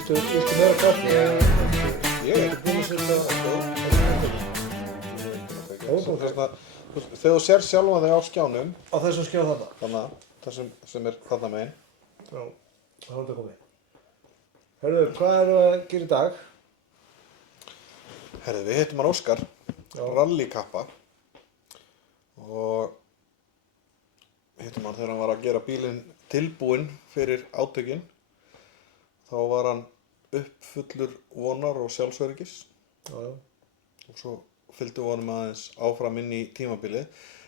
Viltu meira kaffi? Ég er ekki búinn að setja þegar þú sér sjálfan þig á skjánum Á þessum skjá þarna? þannig þessum sem er þarna megin. Já, það er þetta komið. Hörðu, hvað er að gera í dag? Herðu, við hittum hann Óskar, rallykappa, og hittum hann þegar hann var að gera bílinn tilbúinn fyrir átökin. Þá var hann uppfullur vonar og sjálfsöryggis. Já. Og svo fylgdu honum aðeins áfram inn í tímabilið.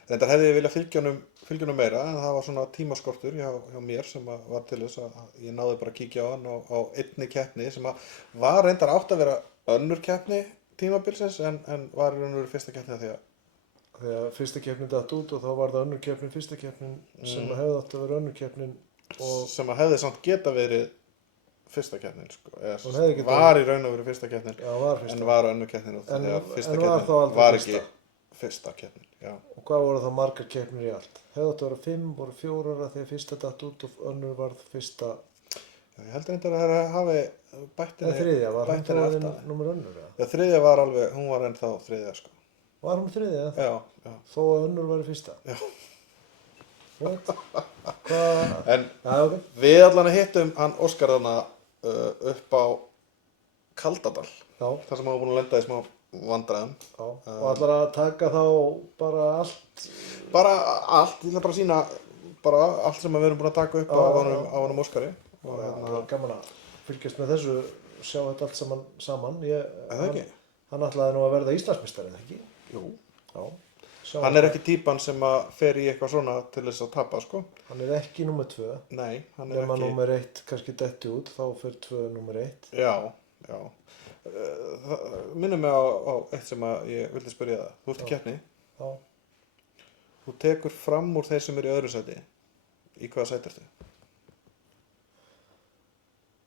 Reyndar hefði ég viljað fylgja honum meira, en það var svona tímaskortur hjá mér sem var til þess að ég náði bara að kíkja á hann á einni keppni sem var reyndar átt að vera önnur keppni tímabilsins en var í raun og veru fyrsta keppni Þegar fyrsta keppnin datt út og þá var það önnur keppnin, fyrsta keppnin sem hefði átt að vera önnur keppnin og sem hefði samt geta verið fyrsta keppnin, sko. Var í raun og veru fyrsta keppnin, Já, var fyrsta. en var önnur keppnin og þegar fyrsta var þá keppnin aldrei var fyrsta? ekki fyrsta keppnin, já. Og hvað voru það margar keppnir í allt? Hefði átt að vera 5, voru 4 þegar fyrsta datt út og önnur varð fyrsta. Já, ég held reyndar að það hafi bættinni. Eða þriðja, var hann bættinni þá aftan. númer önnur? Já, þriðja var alveg, hún var ennþá þriðja, sko. Var hún þriðja? Já. Þó að önnur var í fyrsta? Já. What? Hvað? En Já, ok. við allan hittum hann Óskar þarna upp á Kaldadal, Já. þar sem hann var búinn að lenda í smá vandræðum. Já. Og ætlar að taka þá bara allt? Bara allt, ég ætla bara að sýna bara allt sem við erum búin að taka upp á honum Óskari. Og Það er gaman að fylgjast með þessu, sjá þetta allt saman. það ekki? Hann ætlaði nú að verða Íslandsmeistari, eða ekki? Jú. Já. Hann er ekki típan sem að fer í eitthvað svona til þess að tapa, sko. Hann er ekki númer 2. Nei, hann er Nefna ekki. númer 1 kannski detti út, þá fer 2 númer 1. Já. Það minnir mig á eitt sem að ég vildi spyrja það. Þú ert í keppni. Já. Þú tekur fram úr þeir sem eru í öðru sæti. Í hvaða sæti ertu?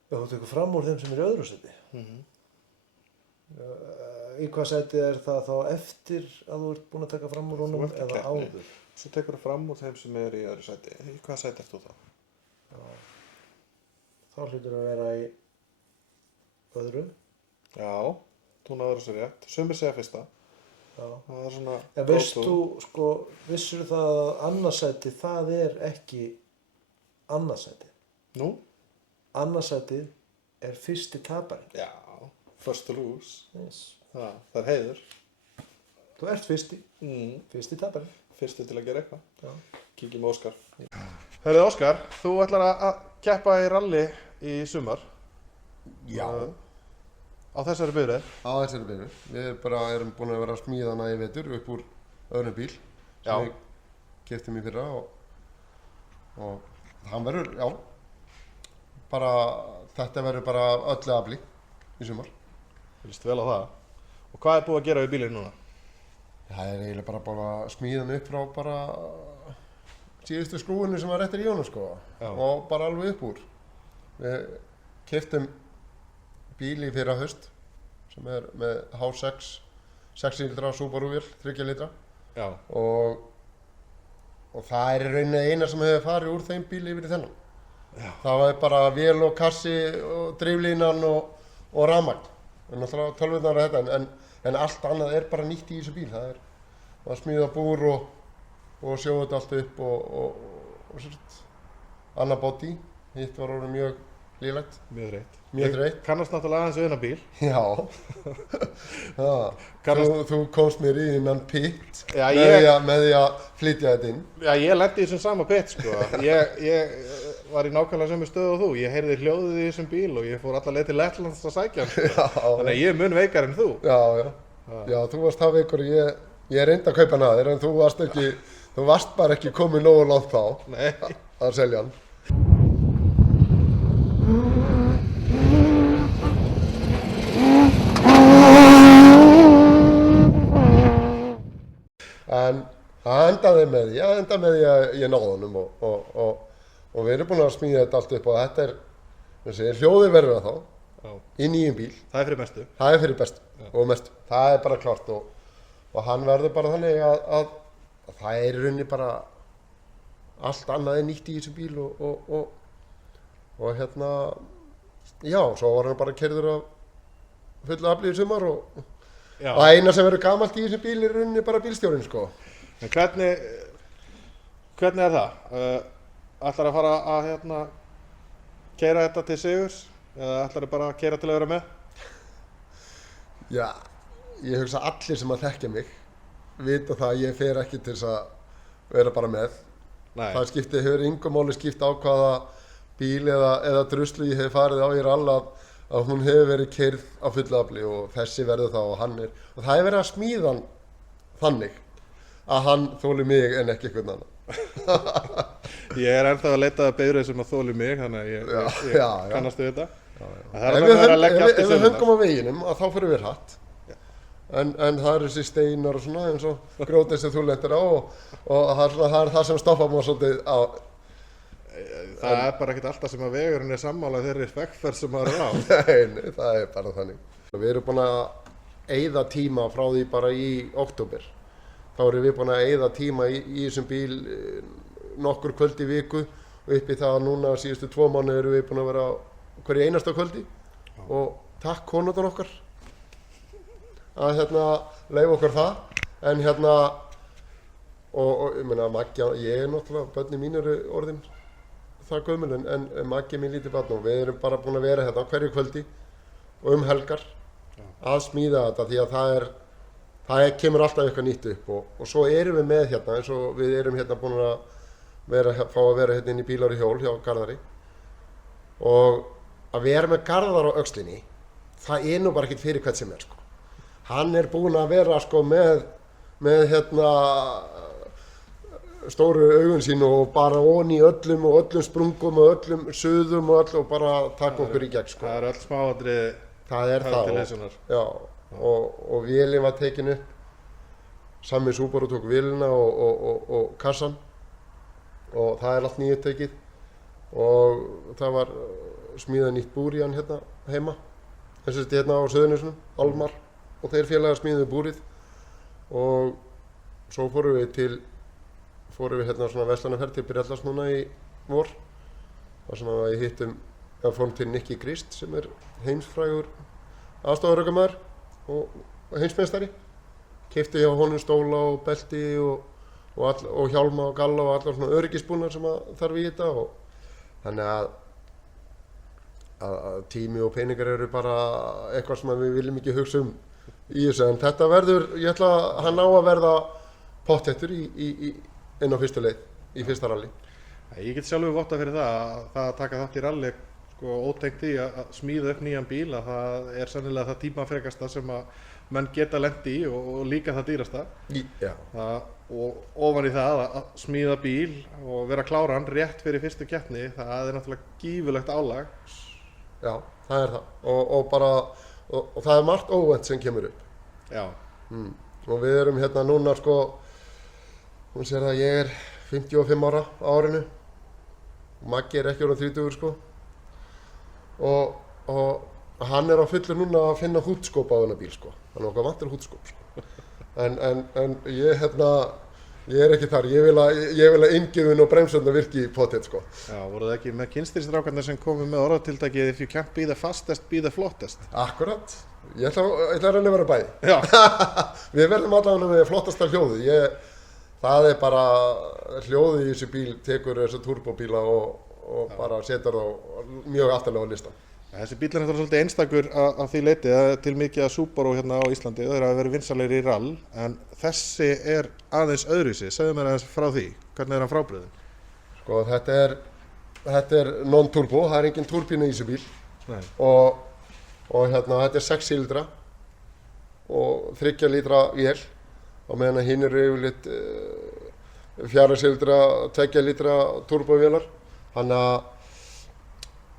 Já, þú tekur fram úr þeim sem er í öðru sæti. Í hvað sæti er það þá eftir að þú ert búinn að taka fram úr honum Þú ert í eða keppni. áður? Svo tekur þú fram úr þeim sem eru í öðru sæti. Í hvaða sæti ert þú þá? Þá hlýtur að vera í öðru. Já, þú náður þessu rétt. Sumir segja fyrsta. Já. Það er svona. En vissur það að annarsæti, það er ekki annarsæti. Nú? Annarsæti er fyrsti taparinn. Já, first to lose. Yes. Það er heiður. Þú ert fyrsti fyrsti taparinn. Fyrsti til að gera eitthvað. Já. Kíkjum á Óskar. Hörðu Óskar, þú ætlar að keppa í rally í sumar. Já. Á þessari bifreið. Á þessari bifreið. Við bara erum búin að vera að smíða hana í vetur upp úr öðrum bíl sem við keyptum í fyrra og hann verður, þetta verður bara öllu afli í sumar. Fylgst vel á það. Og hvað er búið að gera við bílinn núna? Það er eiginlega bara búin að smíða hann upp frá bara síðustu skrúinu sem var eftir í honum, sko. Og bara alveg upp úr. Við keyptum bíl í fyrra haust sem er með H6 6 litra Subaru-vél, 3 litra. Já. Og það er í rauninni eina sem hefur farið úr þeim bíl yfir í þennan. Já. Það var bara vél og kassi og driflínan og rafmagn. En náttúrulega tölvurnar og þetta, en allt annað er bara nýtt í þessu bíl. Það er að smíða búr og sjóða þetta allt upp og svolít annað body. Hitt var orðið mjög lélegt. Mjög þreytt. Mjög þreytt. Kannast náttúrulega aðeins við hennar bíl. Já. Þú komst mér í innan pitt með því að flytja þetta inn. Já, ég lendi í þessum sama pitt, sko. Ég var í nákvæmlega sömu stöðu og þú. Ég heyrði hljóðið í þessum bíl og ég fór alla leið til Lettlands að sækja hann, sko. Þannig að ég er mun veikar en þú. Já, þú varst það veikur og ég reyndi að kaupa hann að þér en þú varst bara ekki komið nógu langt þá að selja hann. En það endaði með því að ég náði honum og við erum búin að smíða þetta allt upp og þetta er, hljóðið verður það þá í nýjum bíl. Það er fyrir mestu. Það er fyrir bestu og mestu. Það er bara klart og hann verður bara þannig að það er í rauninni bara allt annað er nýtt í þessu bíl og Já, svo var hann bara keyrður af fullu afli í sumar og Já. það eina sem verður gamalt í þessum bíl er í rauninni bara bílstjórinn sko. En hvernig er það? Ætlar að fara að keyra þetta til sigurs eða ætlar bara að keyra til að vera með? Já, ég hugsa allir sem að þekkja mig vita það að ég fer ekki til þess að vera bara með. Nei. Það hefur engu máli skipt á hvaða bíl eða druslu ég hef farið á í rall að hún hefur verið keyrð á fullu afli og þessi verður þá og hann er. Og það er verið að smíða hann þannig að hann þóli mig en ekki einhvern annan. Ég er ennþá að leita að bifreið sem að þóli mig, þannig að ég kannast við þetta. Það er Ef að vera að leggja allt í við sömurnar. höngum á veginum að þá fyrir við hratt. En það eru þessi steinar og svona eins og grjótið sem þú lentir á og það er það sem stoppar maður svolítið á. Það er bara ekkert alltaf sem að vegurinn er sammála þeirri vegferð sem maður er á. Nei, það er bara þannig. Við erum búin að eyða tíma frá því bara í október. Þá erum við búin að eyða tíma í þessum bíl nokkur kvöld í viku og upp í það að núna síðustu 2 mánuði erum við búin að vera hverju einasta kvöldi og takk konurnar okkar að leyfa okkur það en og ég meina Maggi, ég er náttúrulega, börnin mín eru orðin það gömul en Maggi mín lítið barn og við erum bara búin að vera hverju kvöldi og helgar að smíða þetta því að það kemur alltaf eitthvað nýtt upp og svo erum við með eins og við erum búin að fá að vera inn í bílar í hjól hjá Garðari og að vera með Garðar á öxlinni það er nú bara ekkert fyrir hvern sem er sko. Hann er búinn að vera sko með stóru augun sín og bara onni í öllum sprungum og öllum suðum og bara taka okkur í gegn sko. Það er öll smáatriði það er það til hessunar. Já, og vélin var tekin upp Sami Subaru tók vélina og kassan og það er allt nýjutekið og það var smíðað nýtt búr í hann heima á Suðurnesjunum, Almar og þeir félagar smíðuðu búrið og svo fórum við svona verslanaferð til Breiðholts núna í vor þar sem við fórum til Nicky Krist sem er heimsfrægur aðstoðarökumaður og heimsmeistari keypti hjá honum stóla og belti og hjálma og galla og allar svona öryggisbúnar sem þarf í þetta og þannig að tími og peningar eru bara eitthvað sem við viljum ekki hugsa í þessu en þetta verður, hann á að verða pottþéttur inn á fyrstu leið í fyrsta rally. Ég get sjálfur vottað fyrir það að taka þátt í rally sko, ótengt því að smíða upp nýjan bíl að það er sennilega það tímafrekasta sem að menn geta lent í og líka það dýrasta. Já. Og ofan í það að smíða bíl og vera kláran rétt fyrir fyrstu keppni, það er náttúrulega gífurlegt álag. Já, það er það og það er margt óvænt sem kemur upp. Já. Og við erum núna sko, hún sér að ég er 55 ára á árinu og Maggi er ekki orðinn 30 sko og hann er á fullu núna að finna húddskóp á þennan bíl sko, hann er okkar vantur húddskóp sko. en ég er ekki þar, ég vil að inngjöfin og bremsundar virki pottþétt sko. Já, voru það ekki með kynstýristrákarnir sem komu með orðatiltækið if you can't be the fastest, be the flottest? Akkurat, ég ætla að reyna að vera bæði. Já. Við verðum allavega með flottasta hljóðið, það er bara hljóðið í þessu bíl tekur þessu turbóbíla og bara setur þá mjög aftarlega á listan. Þessi bíl er náttúrulega svolítið einstakur að því leyti að til mikið að Subaru á Íslandi, þau eru að vera vinsalegri í rall, en þessi er aðeins öðruvísi, segðu mér aðeins frá því, hvernig er hann frábrugðinn? Sko þetta er non-turbo, það er engin turbína í þessu bíl. Nei. og þetta er 6 sílindra og 3 lítra vél og meðan að hinn eru yfirleitt 4 sílindra, 2 lítra turbovélar, þannig að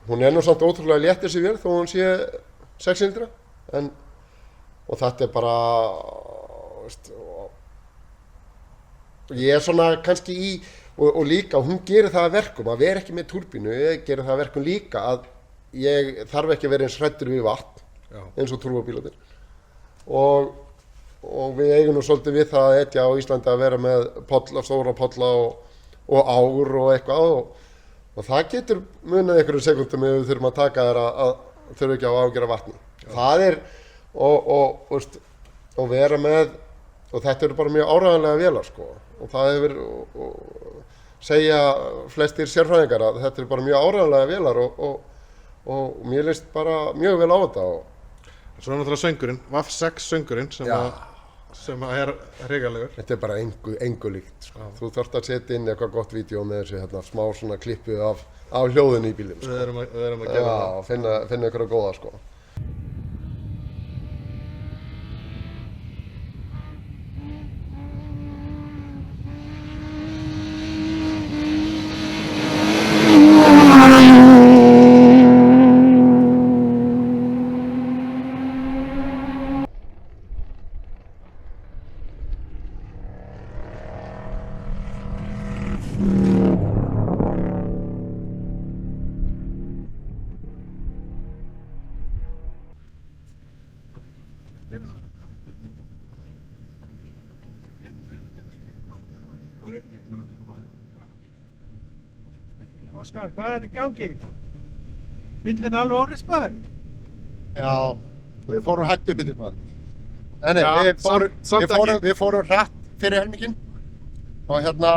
hún er nú samt ótrúlega létt þessi vél þó hún sé 6 sílindra og þetta er bara ég er svona kannski og líka hún gerir það að verkum að vera ekki með turbínu, ég gerir það að verkum líka að ég þarf ekki að vera eins hræddur við vatn eins og turbóbílarnir og við eigum nú svolítið við það að etja á Íslandi að vera með stóra polla og ár og eitthvað Og það getur munið einhverjum sekundum ef við þurfum að taka þér að þurfum ekki að ágjöra vatni. Það og vera með, og þetta eru bara mjög áreiðanlega vélar sko. Og það hefur, segja flestir sérfræðingar að þetta eru bara mjög áreiðanlega vélar og mér leist bara mjög vel á þetta. Svo er náttúrulega söngurinn, VAF 6 söngurinn sem er hrikalegur. Þetta er bara engu líkt sko. Þú þarft að setja inn eitthvað gott vídeo með þessu hérna, smá svona klippu af hljóðinu í bílum sko. Við erum að gera það. Já, finna einhverja góða sko. Óskar, hvað er í gangi? Bíllinn alveg orðismæður? Já, við fórum hægt upp í þetta. Nei, við fórum hratt fyrir helminginn og hérna,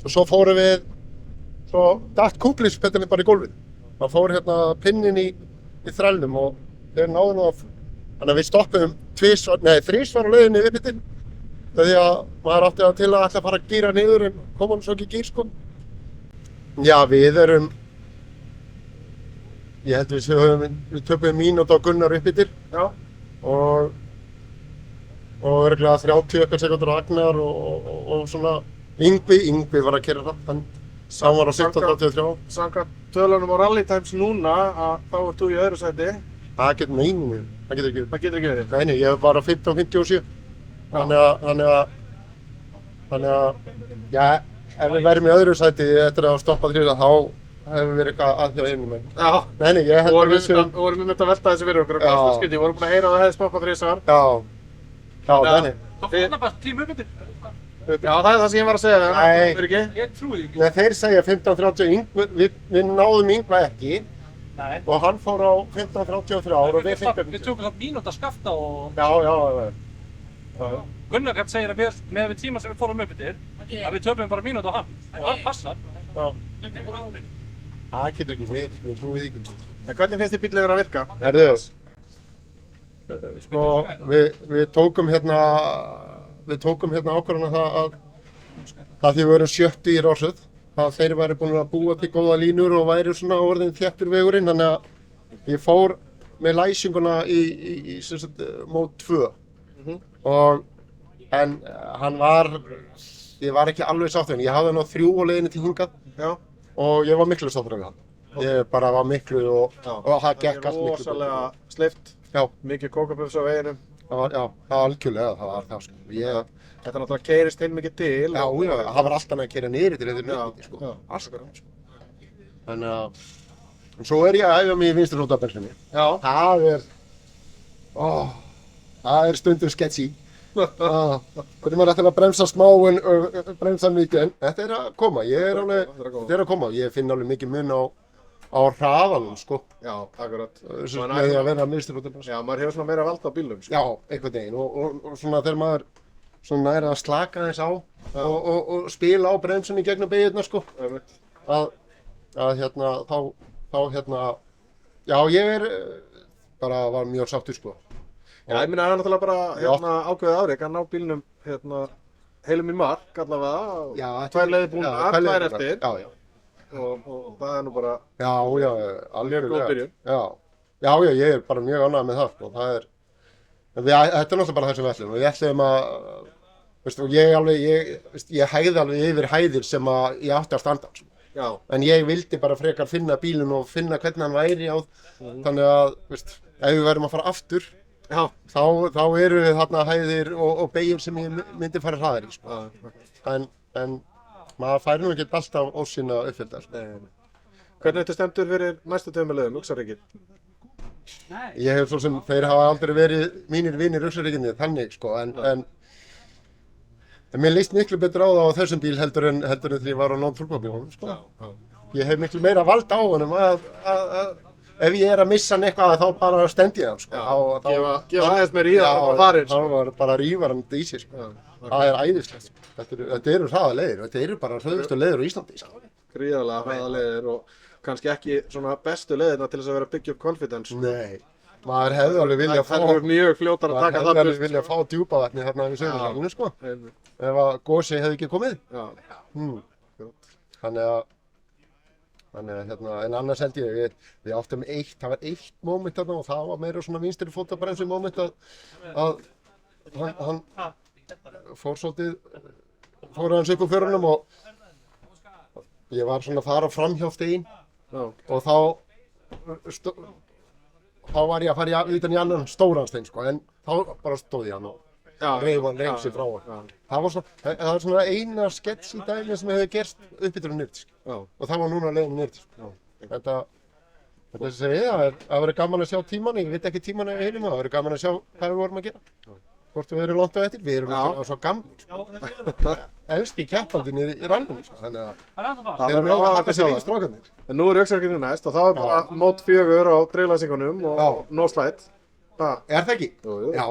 og svo fórum við, svo datt kúklispedalinn bara í gólfið. Það fór hérna pinnin í þrælnum og þeir náðu of, þannig að við stoppum þrisvar á leiðinni upp í þetta. Því að maður átti að til að ætla að fara að gíra niður en koma hann svo ekki í gír sko. Já, við erum, ég held við töpuðum mínútu á Gunnar upp yfir. Já. Og örugglega 30 eitthvað sekúndur á Agnar og svona Yngvi var að keyra hratt, hann var á 16:33. Samkvæmt tölunum á Rally Times núna að þá ert þú í öðru sæti. Það getur ekki verið. Nei, ég var á 15:57. Þannig að, já, ef við værum í öðru sæti eftir að stoppa þrjóða, þá hefur við eitthvað að hjá einum meginn. Já. Nei, ég held að við vorum að velta þessu fyrir okkur. Já. Við vorum búin að heyra að það hefði stoppað þrisvar. Já, þannig. Það fór bara 10 mjögmyndir. Já, það er það sem ég var að segja. Nei. Ég trúi ekki. Nei, þeir segja 15:30, við náðum Yngva ekki. Nei. Og hann fór á 15:33 og við 15:50. Við tókum það mínútu að skafta og... Já. Gunnar Karl segir að með við tíma sem við fórum upp yfir, að við töfum bara mínútu á hann. Það passar. Já. Það getur ekki við trúum við ekki. En hvernig finnst þið bíllinn að virka? Herðu, sko, við tókum hérna ákvörðun að það því við erum 70 í Rásöð, að þeir væri búin að búa til góða línur og væri svona orðin þéttur vegurinn, þannig að ég fór með læsinguna í mót 2. En ég var ekki alveg sáttur, en ég hafði hann á 3 á leiðinni til hingað. Já. Og ég var miklu sáttur af hann. Ég bara var miklu og það gekk allt miklu. Rosalega sleipt. Já. Mikið kókabufs á veginum. Já, algjörlega, það var það sko. Þetta náttúrulega keyrist heilmikið til. Já, það var alltaf að keyra niður til þetta nýtti sko. Alltaf sko. Þannig að, svo er ég að æfa mig í vinstri fótabremsunni. Já. Það er stundum sketchy. Hvernig maður ætti að bremsa smá en bremsa mikið, en þetta er að koma, þetta er að koma. Ég finn alveg mikið mun á hraðanum, sko. Já, akkurat. Með því að vera miðstjórnarbremsa. Já, maður hefur svona meira vald á bílum, sko. Já, einhvern veginn og svona þegar maður svona er að slaka þess á og spila á bremsunni gegnum beygirnar, sko. Að hérna, þá hérna, já, ég bara var mjög sáttur, sko. Já, ég minna það er náttúrulega bara ákveðið afrek að ná bílnum heilum í mark allavega. Já, 2 leiðir búnar, 2 eftir. Já. Og það er nú bara alveg góð byrjun. Já, ég er bara mjög ánægður með það. Og það þetta er náttúrulega bara það sem við ætlum. Og við ætlum að, veistu, ég hægði alveg yfir hæðir sem að ég átti að standa. Já. En ég vildi bara frekar finna bílinn og finna hvernig hann væri á. Þannig að, veist, ef við verðum að fara aftur, þá eru við þarna hæðir og beygjur sem ég myndi fara hraðar í, sko. En maður fær nú ekki alltaf ósinn að uppfylta, sko. Hvernig þetta stendur fyrir næstu tömulegum, Uxaríkir? Ég hef svo sem, þeir hafa aldrei verið mínir vinir Uxaríkinni, þannig, sko, en mér leist miklu betur á það á þessum bíl heldur en þegar ég var á non-fullbílunum, sko. ég hef miklu meira vald á honum að ef ég er að missa hann eitthvað þá bara stend ég hann, sko. Gefa aðeins meir í það og farir. Já, hann var bara rífarandi í sig, sko. Það er æðislegt, sko. Þetta eru hraða leiðir, þetta eru bara hraðustu leiðir á Íslandi, sko. Gríðarlega hraða leiðir og kannski ekki svona bestu leiðirna til þess að vera að byggja upp confidence. Nei, maður hefði alveg viljað fá... Það er mjög fljótar að taka það burt. Maður hefði alveg viljað fá djúpavatni þarna við Sauðárkrókinu, sko. Ef að Gosi hefði ekki komið. Þannig að en annars held ég, við áttum það var eitt moment þarna og það var meira svona vinstri fótabremsu moment að hann fór hans upp úr fjörunum og ég var svona að fara fram hjá stein og þá var ég að fara utan í annan stóran stein, sko, en þá bara stóð ég hann og reif sig frá hann. Það er svona eina skets í dæmi sem hefur gerst uppbyttur á Nýrdís, og það var núna leiðin Nýrdís. Þetta segja, það verður gaman að sjá tímann, ég veit ekki tímann ef einum, það verður gaman að sjá hvað við vorum að gera. Hvort við erum langt á eftir, við erum ekki svo gamlir. Elsti keppandinn í rallinu, þannig að þeir eru mjög að hafa sér í strákarnir. En nú er Öxarkirkju næst og þá er bara mót 4 á dreiflæsingunum og no slide. Er það ekki? Jú, já,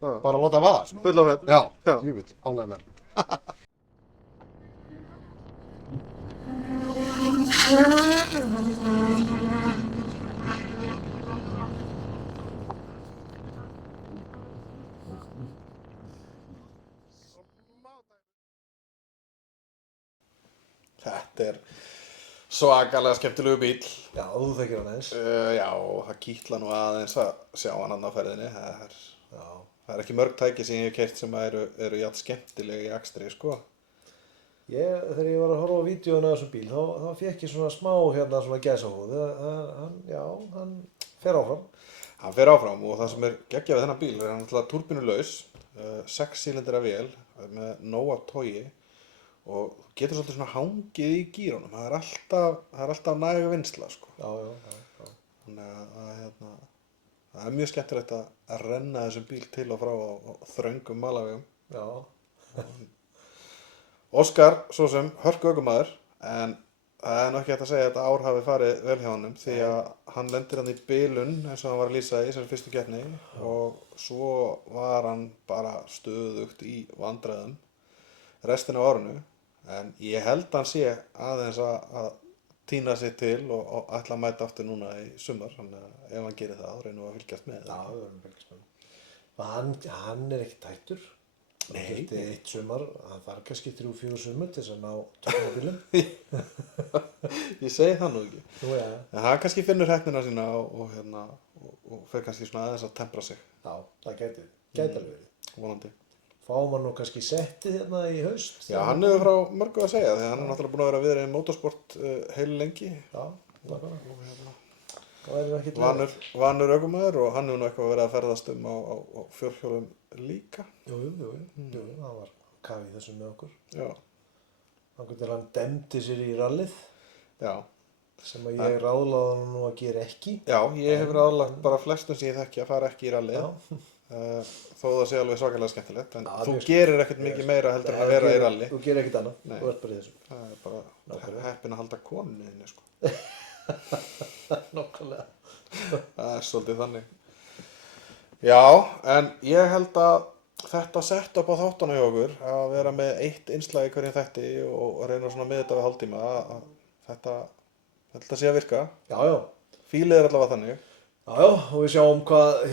bara láta vaða. Full á fett. Já, jú, ánægð með. Þetta er svakalega skemmtilegu bíl. Já, þú þekkir hann aðeins. Já, það kýtla nú aðeins að sjá hann á ferðinni. Það er ekki mörg tæki sem ég hef keypt sem eru jafn skemmtilega í akstri, sko. Þegar ég var að horfa á vídeóinu af þessum bíl, þá fékk ég svona smá svona gæsahúð. Hann fer áfram. Hann fer áfram og það sem er geggjað við þennan bíl er hann alltaf turbínulaus, 6 cylindra vél með nóg af togi og þú getur svolítið svona hangið í gírunum. Það er alltaf næg vinnsla, sko. Já. Þannig að það er mjög skemmtilegt að renna þessum bíl til og frá á þröngum malarvegum. Já. Óskar, svo sem hörku ökumaður, en það er nú ekki hægt að segja að þetta ár hafi farið vel hjá honum því að hann lendir hann í bilun eins og hann var að lýsa í þessari fyrstu keppni og svo var hann bara stöðugt í vandræðum restina af árinu. En ég held hann sé aðeins að týna sig til og ætla að mæta aftur núna í sumar, þannig að ef hann gerir það, þá reynum við að fylgjast með. Já, við verðum að fylgjast með. Hann er ekki tættur. Hann þurfti eitt sumar, hann var kannski 3-4 sumar til þess að ná tökum á bílum. Ég segi það nú ekki. Nú, já. En hann kannski finnur heppnina sína og fer kannski svona aðeins að tempra sig. Já, það gæti alveg verið. Vonandi. Fáum hann nú kannski settið hérna í haust? Já, hann hefur frá mörgu að segja, því hann er náttúrulega búinn að vera viðrið í motorsport heil lengi. Já, Vanur ökumaður og hann hefur nú eitthvað verið að ferðast á fjórhjólum líka. Jú, það var kafið þessu með okkur. Já. Þannig til hann demdi sér í rallið. Já. Sem að ég ráðlaði hann nú að gera ekki. Já, ég hef ráðlagt bara flestum sem ég þekki að fara ekki í rallið. Já. Þó það sé alveg svakalega skemmtilegt, en þú gerir ekkert mikið meira heldur en að vera í rally. Þú gerir ekkert annað, þú ert bara í þessu. Það er bara heppinn að halda konunni þinni, sko. Nákvæmlega. Það er svolítið þannig. Já, en ég held að þetta sett upp á þáttana hjá okkur, að vera með eitt innslag í hverjum þætti og reyna svona með þetta við hálftíma, að þetta sé að virka. Já. Fílið er allavega þannig. Já, og við sjáum hvað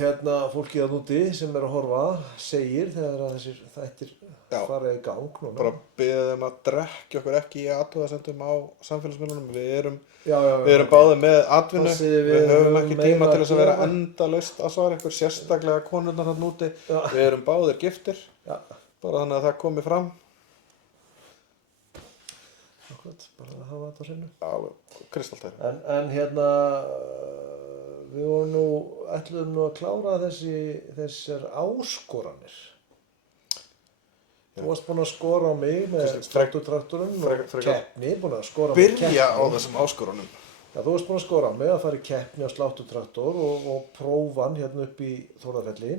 fólkið að úti sem er að horfa segir þegar að þessir þættir fara í gang núna. Bara biðja þeim að drekkja okkur ekki í athugasemdum á samfélagsmiðlunum. Við erum báðið með atvinnu, við höfum ekki tíma til þess að vera endalaust að svara ykkur, sérstaklega konurnar þarna úti. Við erum báðir giftir, bara þannig að það komi fram. Akkurat, bara að hafa þetta á hreinu. Já, kristaltæri. En við ætluðum nú að klára þessar áskoranir. Þú varst búinn að skora á mig með traktorinn og keppni, búinn að skora á mig keppni. Byrja á þessum áskorunum. Já, þú varst búinn að skora á mig að fara í keppni á sláttutraktor og prófa hann hérna upp í Þórðarfelli.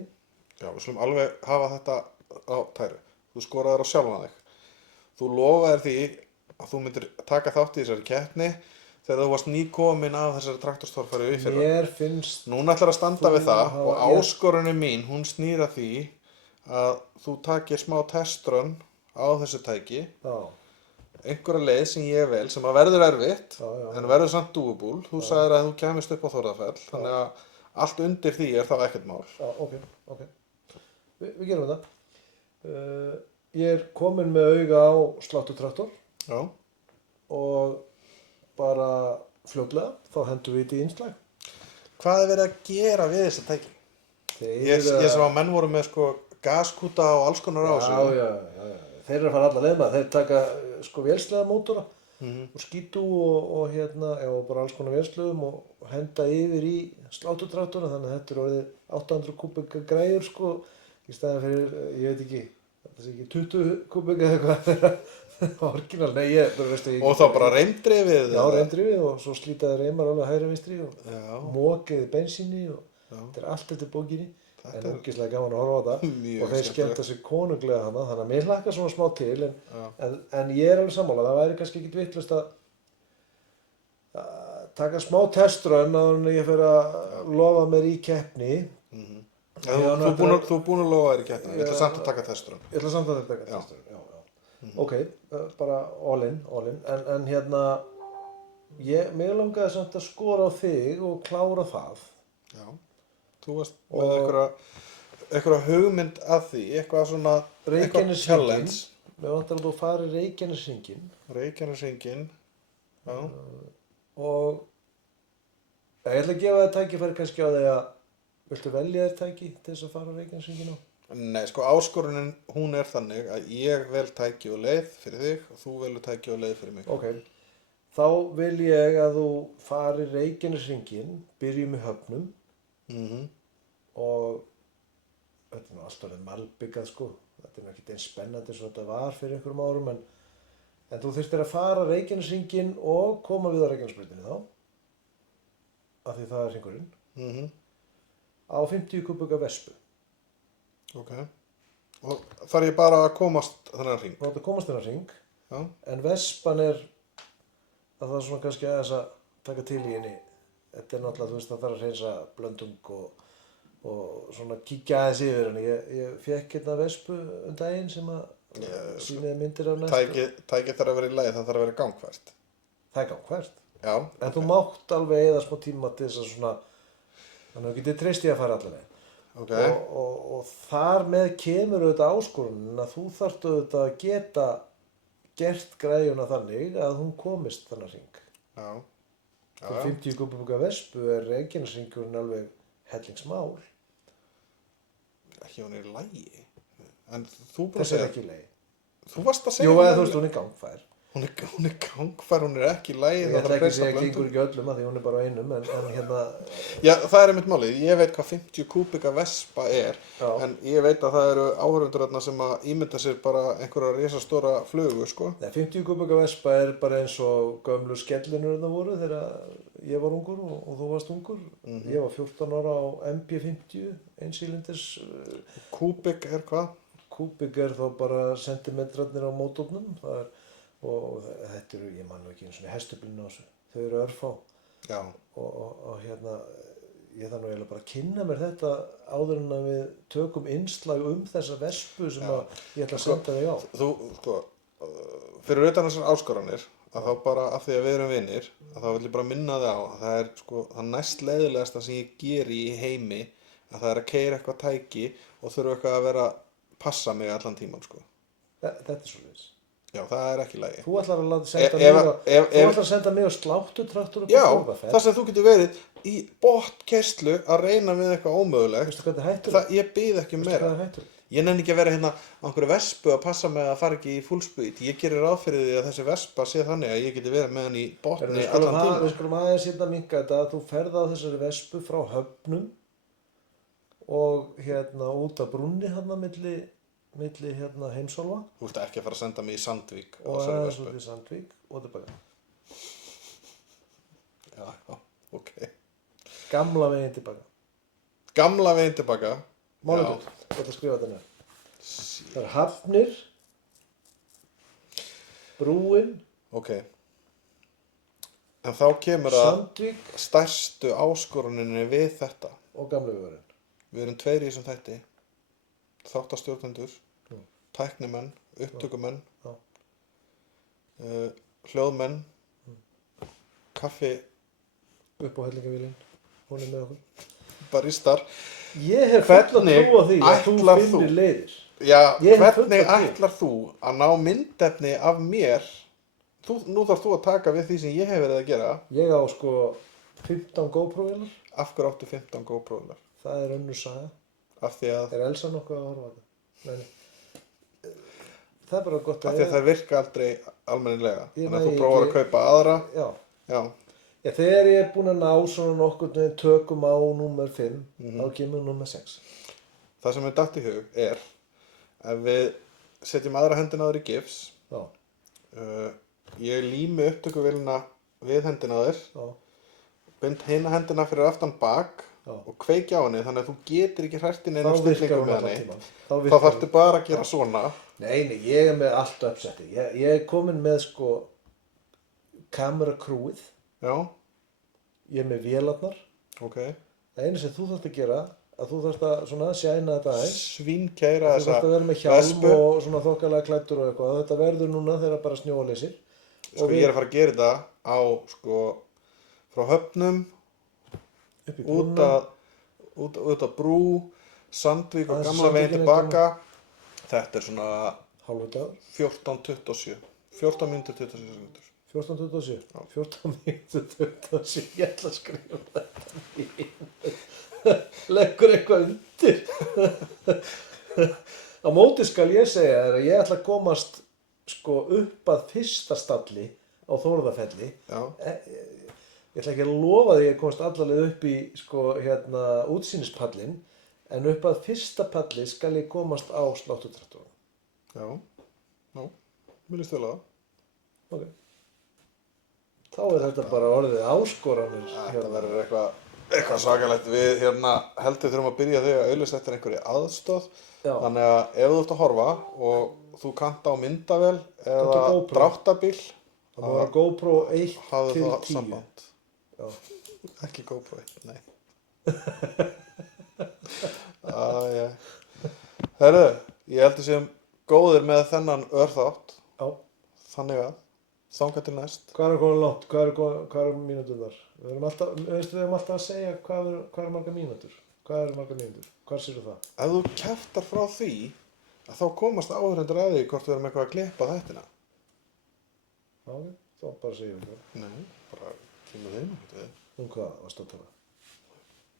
Já, við slum alveg hafa þetta á tæru. Þú skoraðir á sjálfan þig. Þú lofaðir því að þú myndir taka þátt í þessari keppni þegar þú varst nýkomin af þessari traktorstórfæri í fyrra. Mér finnst Núna ætlar að standa við það hafa- og áskorunin mín, hún snýr að því að þú takir smá testrun á þessu tæki, já, einhverja leið sem ég vel, sem að verður erfitt, já, en verður samt doable. Þú sagðir að þú kemist upp á Þórðarfell, þannig að allt undir því er þá ekkert mál. já, ok. Við gerum þetta. Ég er komin með auga á sláttutraktor Já, og bara fljótlega þá hendum við þetta í innslag. hvað er verið að gera við þessi tæki? Ég sem að menn voru með sko gaskúta og alls konar á þessu. Já. Þeir eru að fara alla leið með það. Þeir taka sko vélsleða mótora og skítu og bara alls konar vélsleðum og henda yfir í slátutraktora, þannig að þetta er orðið 800 kúbika græjur sko í staðan fyrir, ég veit ekki, þetta sé ekki 20 kúbika eða eitthvað orginal, nei ég, bara veistu ég. Og þá bara reimdrifið? Já, reimdrifið og svo slítaði reimar alveg hægri vinstri og mokiði bensíni og þetta er allt eftir bókinni. En ógeðslega gaman að horfa á þetta og þeir skemmta sig konunglega hana, þannig að mér hlakkar svona smá til en ég er alveg sammála, það væri kannski ekkit vitlaust að taka smá testrun áður en ég fer að lofa mér í keppni. Þú er búin að lofa þér í keppni, ég ætla samt að taka testrun. Ég ætla samt að taka testrun, já. Ok, bara all in, en mig langaði samt að skora á þig og klára það. Já. Þú varst með einhverja hugmynd að því, eitthvað svona, eitthvað challenge. Mér vantar að þú fari Reykjaneshringinn. Reykjaneshringinn, já. Og ég ætla að gefa þér tækifæri kannski á því að, viltu velja þér tæki til þess að fara Reykjaneshringinn á? Nei, sko áskorunin, hún er þannig að ég vel tæki og leið fyrir þig og þú velur tæki og leið fyrir mig. Ok, þá vil ég að þú fari Reykjaneshringinn, byrjum í Höfnum. Og þetta er nú allt orðið malbyggað sko, þetta er nú ekkert eins spennandi eins og þetta var fyrir einhverjum árum en þú þurftir að fara Reykjaneshringinn og koma við á Reykjanesbrautinni þá af því það er hringurinn á 50 kúbika vespu. Ok, og þarf ég bara að komast þennan hring? Þú átt að komast þennan hring, já. En vespan er að það er svona kannski aðeins að taka til í henni. Þetta er náttúrulega, þú veist, það þarf að hreinsa blöndung og svona kíkja aðeins yfir henni. Ég fékk hérna vespu daginn sem að sýniði myndir af næstu. Tækið þarf að vera í lagi, það þarf að vera gangfært. Það er gangfært? Já. En þú mátt alveg eyða smá tíma til þess að svona, þannig að þú getur treyst í að fara allavega. Okay. Og þar með kemur auðvitað áskorunin að þú þarft auðvitað að geta gert græjuna þannig að hún komist þannig hring. Já. Fyrir 50 kúbika vespu er Reykjaneshringurinn alveg hellingsmál. Ekki hún er í lagi. En þú bara segir ekki í lagi. Þú varst að segja. Jú, eða þú veist, hún er gangfær. Hún er gangfær, hún er ekki í lagi. Ég ætla ekki að segja að gengur ekki öllum að því hún er bara á einum, en hérna. Já, það er einmitt málið. Ég veit hvað 50 kúbika vespa er, en ég veit að það eru áhorfendur þarna sem að ímynda sér bara einhverja risastóra flugu, sko. Nei, 50 kúbika vespa er bara eins og gömlu skellinur þarna voru þegar ég var ungur og þú varst ungur. Ég var 14 ára á MP50, einsýlindis. Kúbik er hvað? Kúbik er þá bara sentimetrarnir á mótornum, það er. Og þetta eru, ég man nú ekki eins og hestublinn á þessu, þau eru örfá. Já. Og hérna, ég þarf nú eiginlega bara að kynna mér þetta áður en að við tökum innslag þessa vespu sem að ég ætla að senda þig á. Þú, sko, fyrir utan þessar áskoranir, að þá bara af því að við erum vinir, að þá vil ég bara minna þig á að það er sko það næst leiðilegasta sem ég geri í heimi, að það er að keyra eitthvað tæki og þurfa eitthvað að vera passa mig allan tíman, sko. Þetta er svolítið. Já, það er ekki í lagi. Þú ætlar að senda mig á sláttutraktor og já, þar sem þú getur verið í botkerslu að reyna við eitthvað ómögulegt. Veistu hvað þetta er hættulegt? Ég bíð ekki meira. Ég nenni ekki að vera hérna á einhverju vespu að passa mig að fara ekki í full speed. Ég gerir ráð fyrir því að þessi vespa sé þannig að ég geti verið með hann í botni allan tíma. Við skulum aðeins hérna minnka þetta að þú ferð á þessari vespu frá Höfnum og hérna út af brúnni hérna milli hérna Heimsálfa. Þú ert ekki að fara að senda mig í Sandvík og aðeins út í Sandvík og tilbaka. Já, ok. Gamla veginn tilbaka. Gamla veginn tilbaka? Málutur, ég ætla að skrifa þetta nefn. Það er Hafnir, Brúin, Ok. En þá kemur að Sandvík stærstu áskoruninni við þetta. og gamla vörun. Við erum 2 í þessum þætti. Þáttastjórnendur, tæknimenn, upptökumenn, Já. hljóðmenn, kaffi, Upp á hellingavílinn, hún er með okkur. baristar. Ég hef fulla trú á því að þú ætlar þú? finnir leiðir. Já, Ég hef hvernig fulla trú. ætlar þú að ná myndefni af mér? Nú þarf þú að taka við því sem ég hef verið að gera. Ég á sko 15 GoPro-vélar, Af hverju áttu 15 GoPro-vélar? það er önnur saga. Af því að, Er Elsa nokkuð að horfa á þetta? Nei. Það er bara gott af því að það virka aldrei almennilega. Ég Þannig að þú næ prófar að ekki- kaupa aðra. Já. Já, Já, þegar ég er búinn að ná svona nokkurn veginn tökum á númer 5, Mhm. þá kemur númer 6. það sem er datt í hug er ef við setjum aðra hendina á þér í gifs, Já, ég lími upptökuvélina við hendina á þér, já, bind hina hendina fyrir aftan bak já. og kveiki á henni þannig að þú getur ekki hrært í Þá neinu virkar stillingu hún með allan henni. tímann. Þá þarftu bara að gera svona. Nei, ég er með allt uppsetti. Ég er komin með sko kamerakrúið, Já, ég er með vélarnar. ok. Það einu sem þú þarft að gera, að þú þarft að svona sjæna þetta aðeins. Svínkæra Þú þessa þarft að vera með hjálm vespu. og svona þokkalega klæddur og eitthvað. Þetta verður núna þegar bara snjóleysir. Sko ég er að fara að gera þetta á sko frá Höfnum Upp í út brúna. að Brú, Sandvík og Aðeins gamla veginn Sandvíkina tilbaka. Þetta er svona Hálfur dagur. 14:27. 14 mínútur 27 sekundur. 14.27. 14.27. Ég ætla að skrifa þetta niður. Leggur eitthvað undir. Á móti skal ég segja þér að ég ætla að komast sko upp að fyrsta stalli á Þórðarfelli. Já, Ég ætla ekki að lofa því að ég komast allavega upp í sko útsýnispallinn, en upp að fyrsta palli skal ég komast á sláttutraktorinn. já, mér líst vel á það. Ok. Þá er þetta bara orðið áskoranir. Þetta verður eitthvað svakalegt. Við heldur þurfum að byrja þig að auglýsa eftir einhverju aðstoð. Já. Þannig að ef þú ert að horfa og þú kannt á myndavél eða GoPro. dráttabíl, Það má vera GoPro 1 hafðu til þú 10. samband. Já. Ekki GoPro 1, nei. Herru, ég heldur sem góðir með þennan örþátt. Já. Þannig að, þangað til næst. Hvað er komið langt? Hvað er mínúturnar? Við erum alltaf að segja hvað er margar mínútur. Hvað er margar mínútur? Hvað sér það? Ef þú kjaftar frá því, að þá komast áhörendur að því hvort við erum eitthvað að klippa þættina. Já, ok. Þá bara segjum við það. Nei, bara kemur þeim ekkert við. Hvað varst að tala?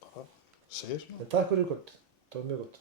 Bara segir svona. En takk fyrir gott. Það var mjög gott.